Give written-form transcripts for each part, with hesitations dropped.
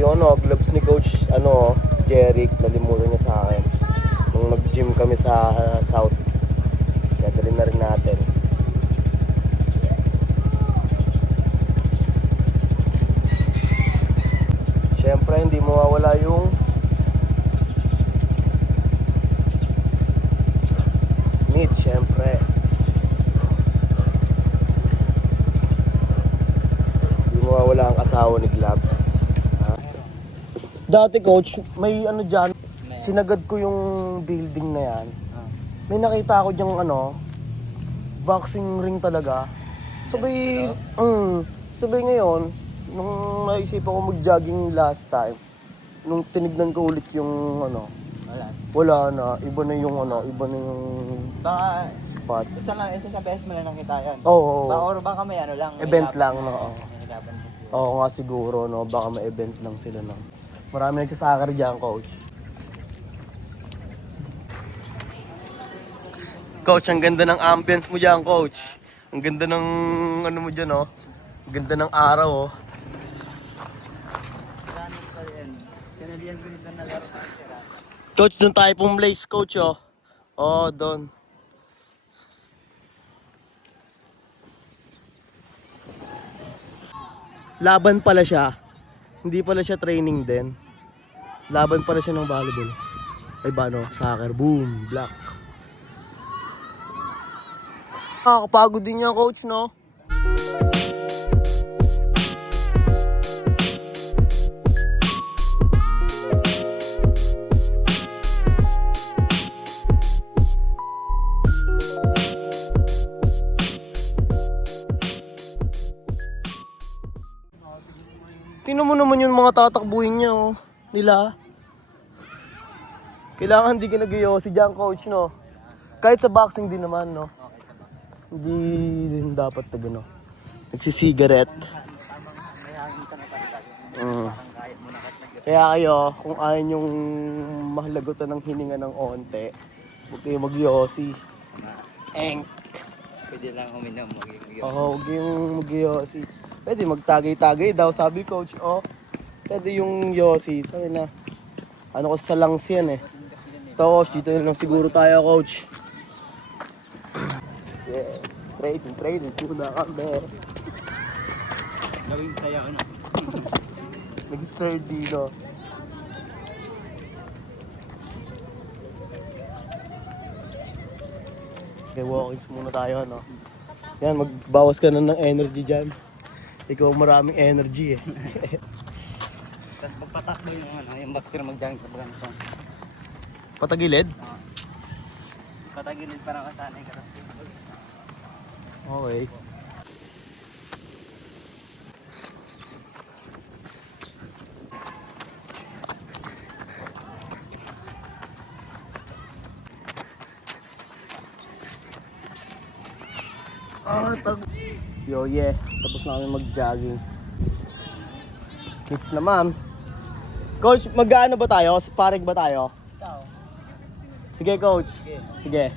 yung gloves ni Coach Jeric, nalimutan niya sa akin. Nung nag-gym kami sa South. Dadalhin na rin natin. Siyempre, hindi mawawala yung meat, siyempre. Hindi mawawala ang asawa ni Gloves. Dati Coach, may dyan, sinagad ko yung building na yan. May nakita ako dyang boxing ring talaga. Sabay ngayon, nung naisipan ko mag-jogging last time, nung tinignan ko ulit yung wala na, iba na yung Baka spot. isa sa best mo lang nakita yan. Oo. Or baka may lang. Event lang, no? May nagapan mo siguro. Oo nga siguro, no? Baka may event lang sila, no? Marami nagsasakar dyan, Coach. Coach, ang ganda ng ambience mo dyan, Coach. Ang ganda ng mo dyan, oh. Ang ganda ng araw, oh. Sinalihan ko nito na laro. Coach, doon tayo pumlace, Coach, oh. Oo, doon. Laban pala siya. Hindi pala siya training din. Laban pala siya ng volleyball. Ay ba, no? Soccer. Boom. Block. Nakakapagod din niya, Coach, no? Tingnan mo naman yung mga tatakbuhin niya, oh. Nila. Kailangan di ka nag-iossi dyan, Coach, no? Kahit sa boxing din naman, no? Hindi din dapat na nagsisigaret. Kaya kayo, kung ayaw nyong mahalagutan ng hininga ng onte, huwag kayo mag-yossi. Pwede lang uminom mag-yossi. Oo, huwag kayong mag-yossi. Pwede magtagay-tagay daw, sabi Coach. Oh, pwede yung yossi. Tayo na. Ano ko sa lungs yan, eh. Ito, Coach, dito na lang siguro tayo, Coach. Yeah, trading muna kami. Gawin saya Nag-sturdy, no? Okay, walkings muna tayo, no? Yan, magbawas ka na ng energy dyan. Ikaw maraming energy, eh. Tapos pagpatakbo yung boxer mag-jogging sa branch. Patagilid? Patagilid parang kasanay ka. Okay. Yo, yeah. Tapos na kami mag-jogging. Hits naman. Coach, mag-ano ba tayo? Sparring ba tayo? Ikaw. Sige, Coach. Sige.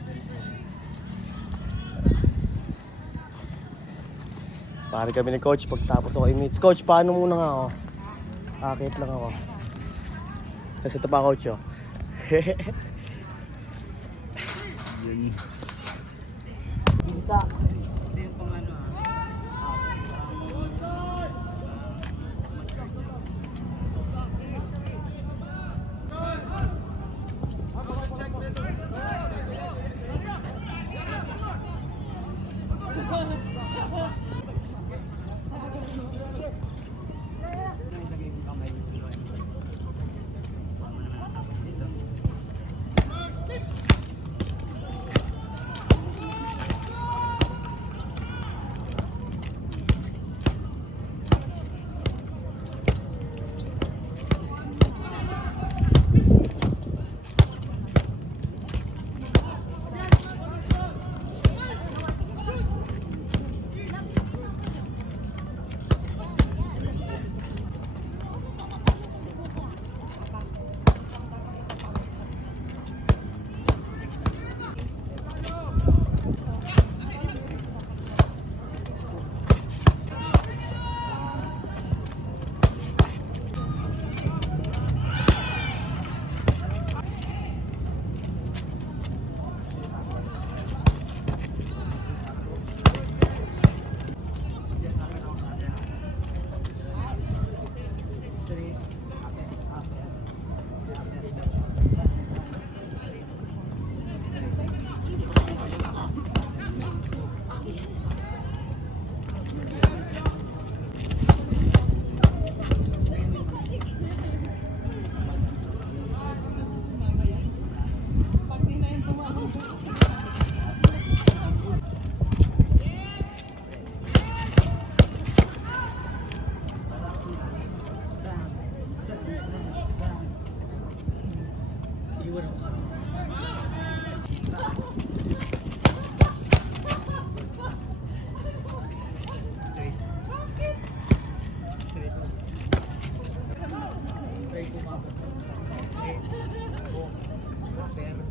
Sparring kami ni Coach pagtapos ako i-meets. Coach, paano muna nga ako? Akit lang ako. Kasi ito pa, Coach, oh. Yun. Isa. iwan ako sa straight. Straight. Try ko mabot. Okay. Ako. Pero.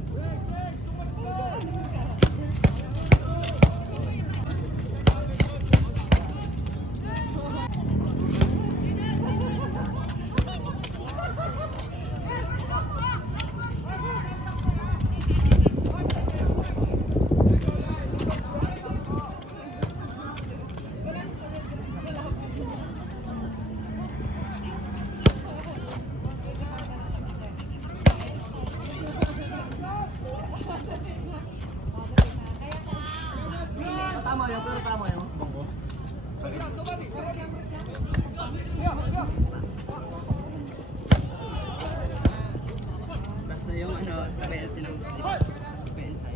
Tama yun, pero tama yun. Basta yung ano, sa penalty ng slip. Penalty.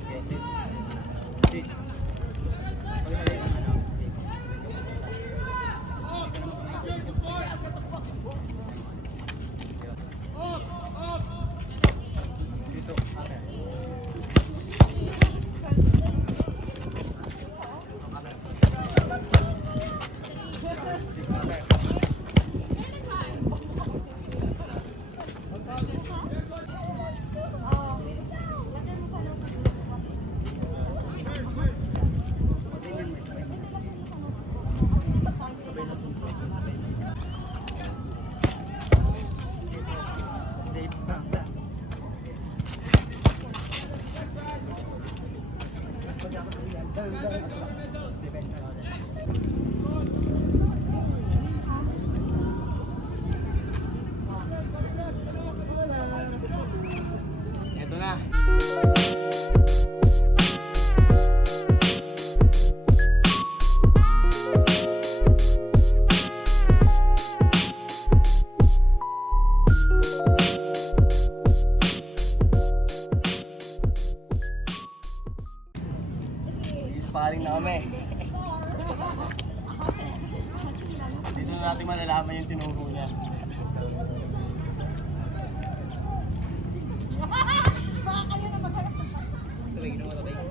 Okay, sit. Sit. Pagkakali ng ano, slip. Dito. Okay. Ito na. Sparring na kami. Dito na natin malalaman yung tinuro niya. Tuloy na wala tayo.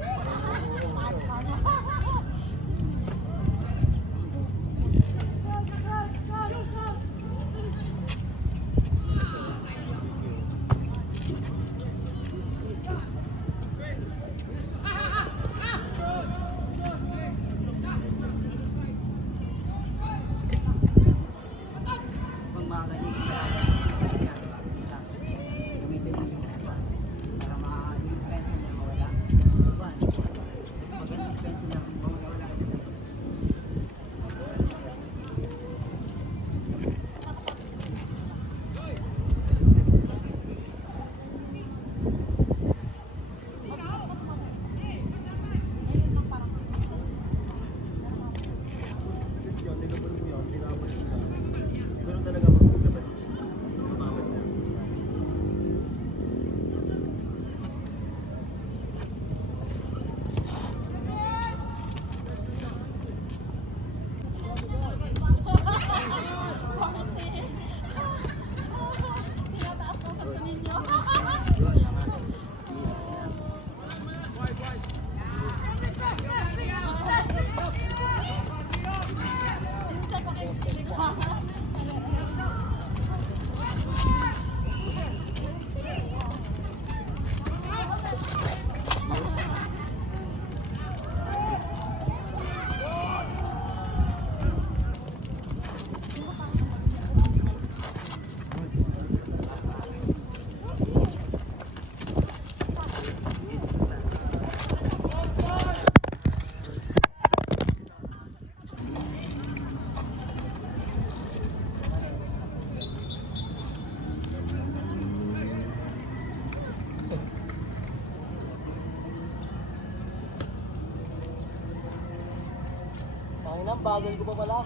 Ang bagal ko pa pala.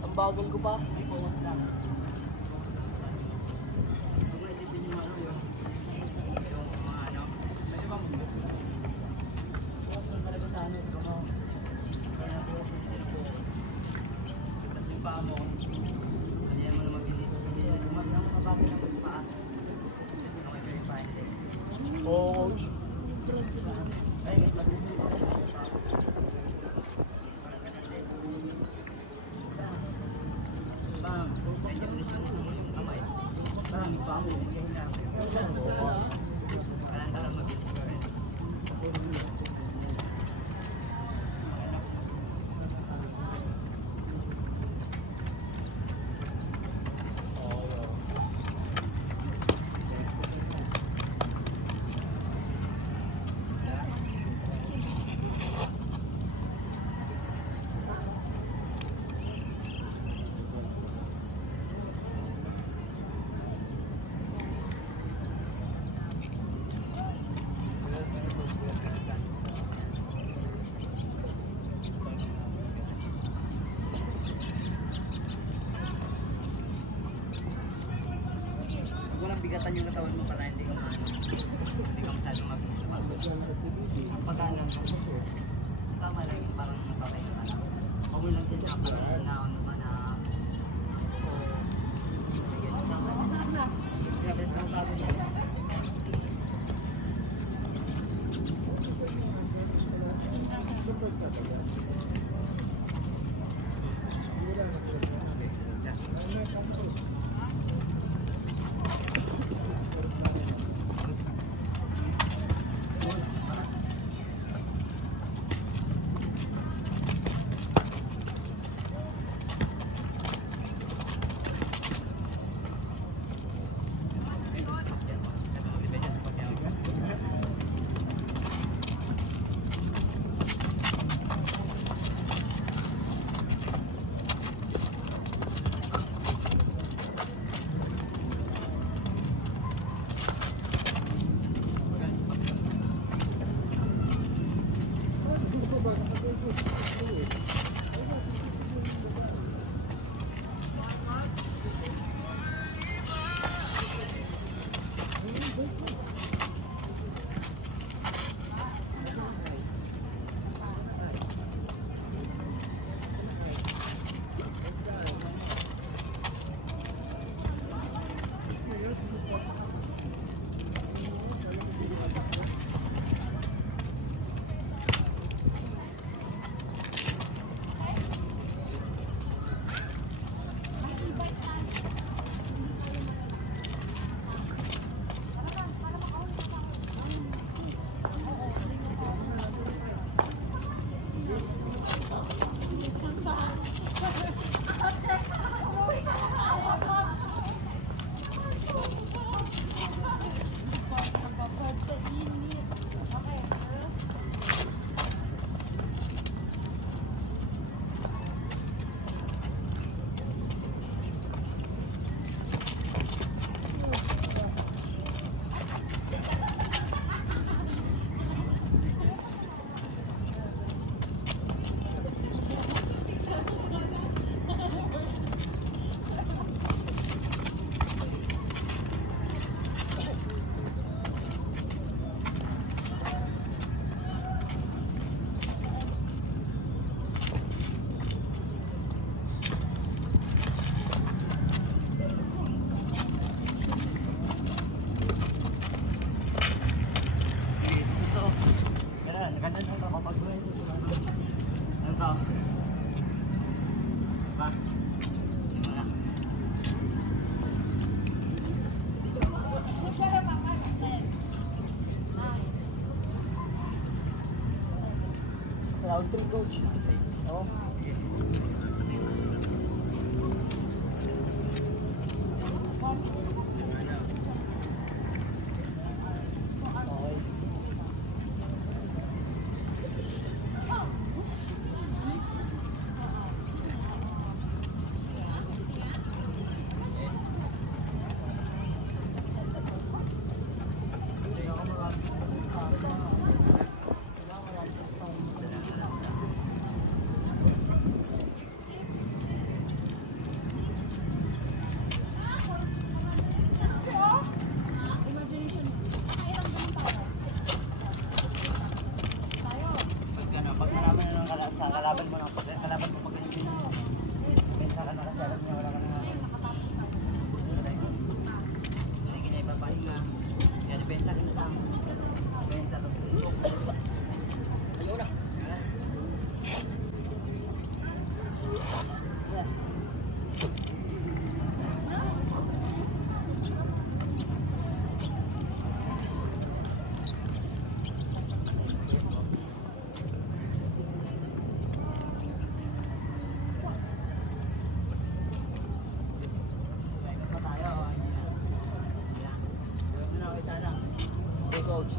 Ang bagal ko pa. Ipawas lang. Kung naisipin nyo ano yun, yung mga ano, pwede bang iwasan talaga sa ano, ito mo. Kaya iwasan sila po. Tama lang yung parang patay na ano. Huwag mo lang din sa kapatid na ano ba na grabe sa mga bago niya. Round 3 coach. Oh. Pag marami na ng kalaban mo ng kalaban mo pag ganyan. Pensa ka na kasi alam niya wala ka na. Hindi na ipapahinga. Kaya depensa ka na lang. Depensa ka sa ayun na. Coach.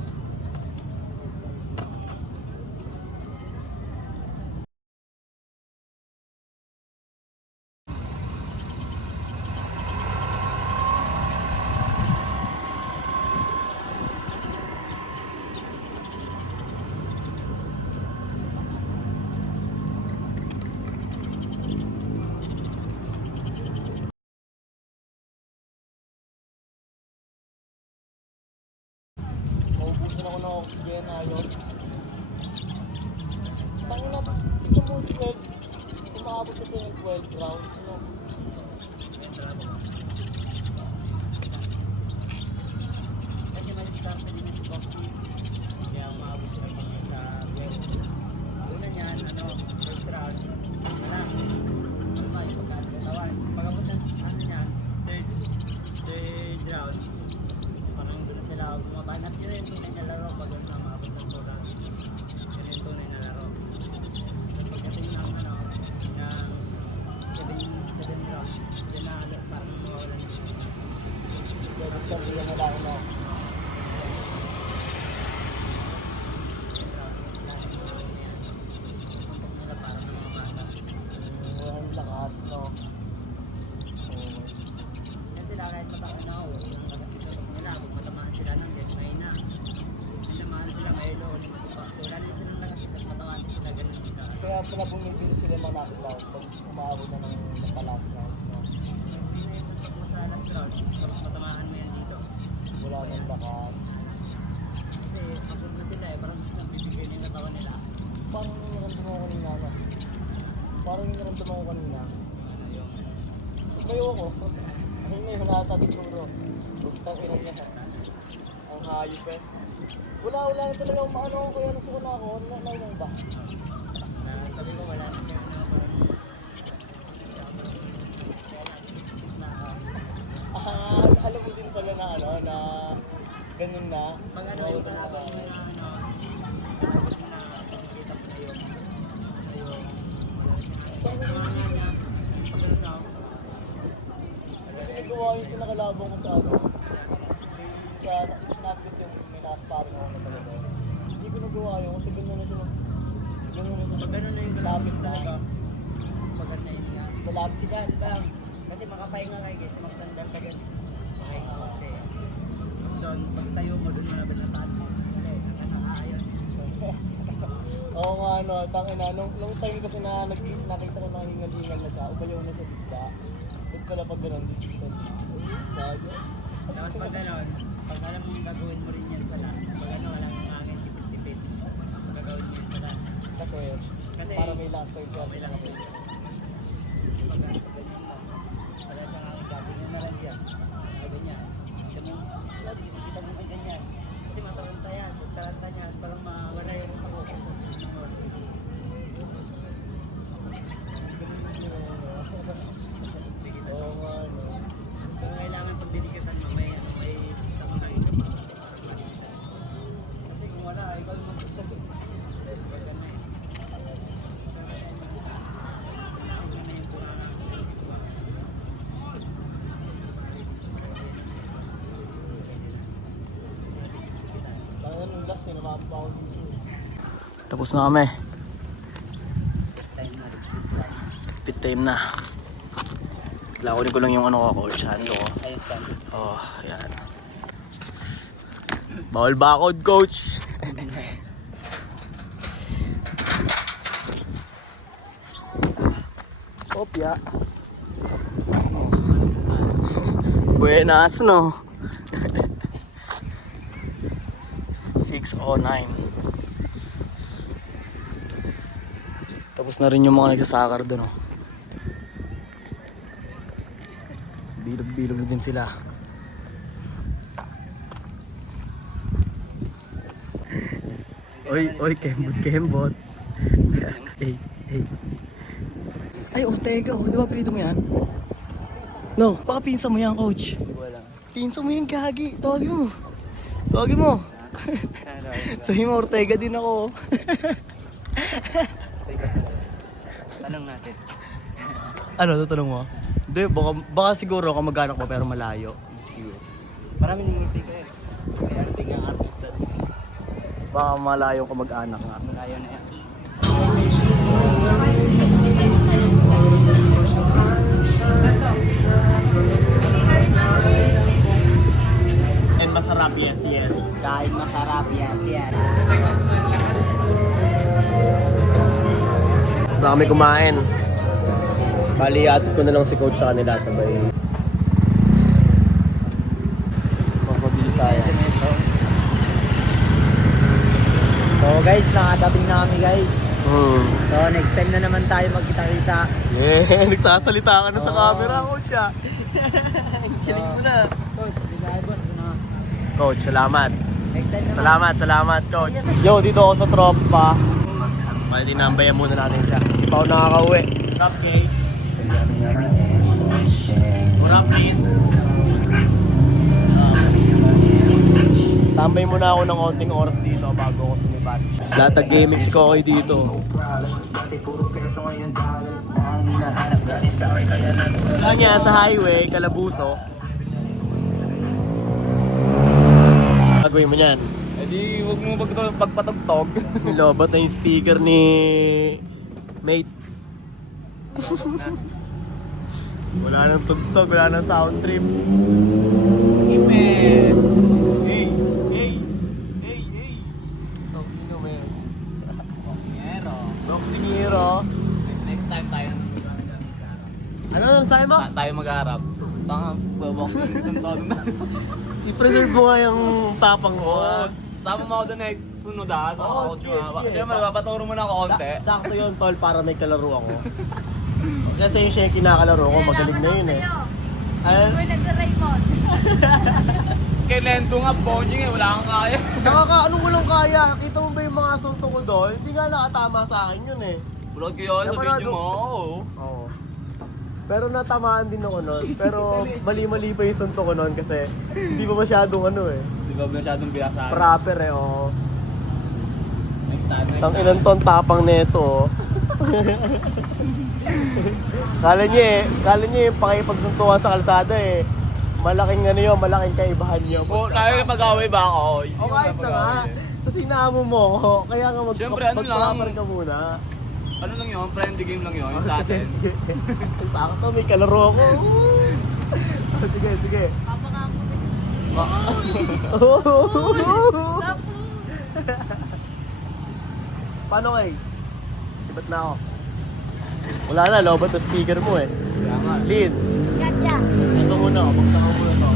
Maubusan ako ng oxygen, ayos. umabot kasi ng 12 rounds, no? Kasi mag-start na din si boxing. Kaya umabot sila kami sa 12. Una niyan, first round, wala. Yung pagkatawan. Pag-abot ng niyan, third round, parang doon sila bumaba. At yun yung tunay na laro pag umabot ng 2 rounds. Yun yung tunay na laro. At pagdating ng ng 7 rounds, yun na parang mawawalan yung Start nila na lang, no? Ang lakas, no? Yan sila kahit matakaw yung pagkasisunod nila, kung matamaan sila ng dead may na. Kung namaan sila may low, wala rin silang nakasipas matawan sila, ganun sila. Kaya pala bumibili sila mga nakitaw pag umabot na ng palas na, no? Hindi na yung suntok mo sa last round, tapos matamaan mo yan dito. Wala nang lakas. Kasi kapag na sila parang gusto nang bibigay ng katawan nila. Parang yung naramdaman ko kanina, no? Parang yung naramdaman ko kanina. Yung Tumayo ako. Ayun na yung nakatabi ko, bro. Bugtang ina niya. Ang hayop eh. Wala na talaga umaano ko kaya nasuko na ako. Nainang ba? sabi ko wala na siya Alam mo din pala na na ganun na. pag yung kalaban mo na nakikita ko na yung Nagawa yung sinakalabang ko sa sa sinabi kasi yung may nakasparing ako na talaga. Hindi ko nagawa yun kasi ganun na siya. Ganun na siya. Ganun na yung Lapit na. Pagkat na yun nga. Malapit Diba? Kasi makapahinga kayo guys, magsandal ka ganun. Makahinga ka kasi. Tapos doon, pag tayo mo doon na binataan mo. Kasi nakakaayon. Oo nga tangina. Nung time kasi na nakita ko na hingal-hingal na siya, ubayaw na siya dito. Ba't pala pag gano'n dito? Sabi. Tapos pag gano'n, pag alam mo gagawin mo rin yan sa last. Pag ano, walang hangin, tipid-tipid. Gagawin mo yan sa last. Kasi para may last time siya. Okay lang po. Pag ganyan pa. Wala siyang hangin, gagawin niya na lang yan. Sabi niya, kita mo may ganyan. Kasi mataranta yan, pagtaranta niya, parang mawala yung focus sa senior. Oo nga, no. Kung kailangan pag dinikatan mo, may kakakain ka pa. Kasi kung wala, ikaw yung magsasagot. Pag ano eh. Tingnan na yung tunana ng ginagawa. Talaga nung last na umabot pa ako dito. Tapos na kami. Time na rin. Pit time na. Lakunin ko lang yung ano ko, coach. Ano ko. Ayun, Sam. Oh, yan. Bawal bakod, coach. Opya. Buenas, no? 6:09. Tapos na rin yung mga nagsasakar doon, oh. Bilog-bilog na din sila. Oy, kembot. Hey. Ay, Ortega, oh. Di ba pinito mo yan? No, baka pinsa mo yan, coach. Wala. Pinsa mo yan, gagi. Tawagin mo. Sabi mo, Ortega din ako. Tanong natin. Ano, tatanong mo? Hindi, baka siguro kamag-anak mo pero malayo. Marami nang ngiti ko eh. Kaya natin ang artista. Baka malayo kamag-anak nga. Malayo na yan. And masarap, yes. Kain masarap, yes. Tapos na kami kumain. Bali, atid ko na lang si coach sa kanila sabay. Magpabilis tayo. So guys, nakadating na kami guys. So, next time na naman tayo magkita-kita. Yeah, nagsasalita ka na sa Oo. camera, coach ah. Kilig mo na. Coach, bigay boss na. Coach, salamat. Next time naman. Salamat, coach. Yo, dito ako sa tropa. Pwede nambayan muna natin siya. Hindi pa ako nakaka-uwi. What up, Kay? What up, Kate? Tambay muna ako ng konting oras dito bago ako sumibat. Latag gaming si Kokoy dito. Wala niya sa highway, Kalabuso. Gagawin mo niyan. Eh di, huwag mo pagpatugtog. Nilobot na yung speaker ni mate. Wala nang tugtog, wala nang sound trip. Skip eh. Hey! Tokino mes. Boxingero. Next time tayo Ano nang sabi mo? tayo mag-harap. Tanga, baboxing ng todo na. I-preserve mo nga yung tapang mo. Oo. Tama mo ako doon eh. Sunod ah. Oo, sige. Kasi magpapaturo mo na ako konti. Sakto yun, tol, para may kalaro ako. Kasi yung siya yung kinakalaro ko, magaling na yun eh. Ayun. We're nag-Raymond. Kay Lento nga, bonding eh. Wala kang kaya. Anong walang kaya? Kita mo ba yung mga sunto ko doon? Hindi nga nakatama sa akin yun eh. Bulog ko yun sa Napanood video mo? mo. Oo. Oo. Pero natamaan din ako nun. Pero mali-mali pa yung sunto ko nun kasi hindi pa masyadong ano eh. Di ba masyadong biyasahan? Proper eh, oo. Next time, next Tang time. ilan ton tapang neto oh. Kala niya yung pakipagsuntukan sa kalsada eh. Malaking ano yun, malaking kaibahan yun. Oh, tayo pag-away ba ako? O kahit na nga. Tapos inaamo mo ako. Kaya nga Siyempre, ano lang. mag-proper ka muna. Ano lang yun? Friendly game lang yun. Yung sa atin. Sakto, may kalaro ako. Sige. Sapu! Paano kay? Sibat na ako. Wala na, lobot na speaker mo eh. Kaya nga. Lin, Yan, yan. ito muna, pagsaka muna to.